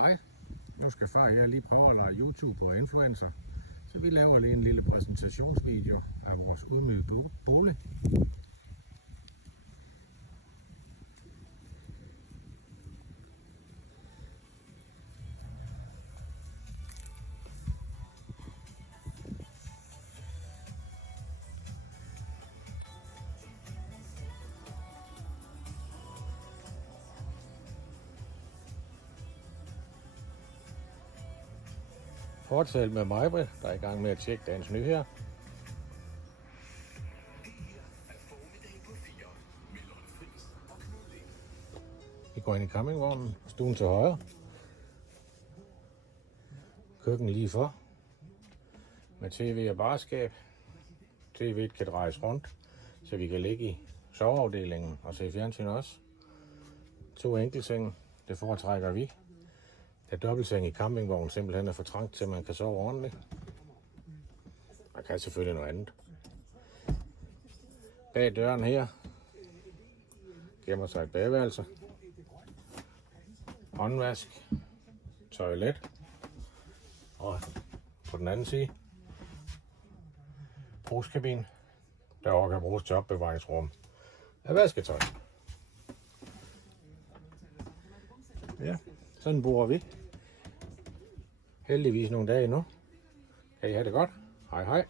Hej, nu skal far og jeg lige prøve at lege YouTube og influencer. Så vi laver lige en lille præsentationsvideo af vores udmygede bolig. Fortsæt med mig, der er i gang med at tjekke dagens nyheder. Vi går ind i campingvognen, stuen til højre, køkken lige for, med tv og barskab. TV'et kan drejes rundt, så vi kan ligge i soveafdelingen og se fjernsyn også. 2 enkeltsenge, det foretrækker vi. Da dobbeltseng i campingvognen simpelthen er for trangt til, at man kan sove ordentligt. Man kan selvfølgelig noget andet. Bag døren her gemmer sig et badeværelse, håndvask, toilet, og på den anden side brugskabine, der også kan bruges til opbevaringsrum af vasketøj. Ja, sådan bor vi. Heldigvis nogle dage nu. Kan I have det godt? Hej hej.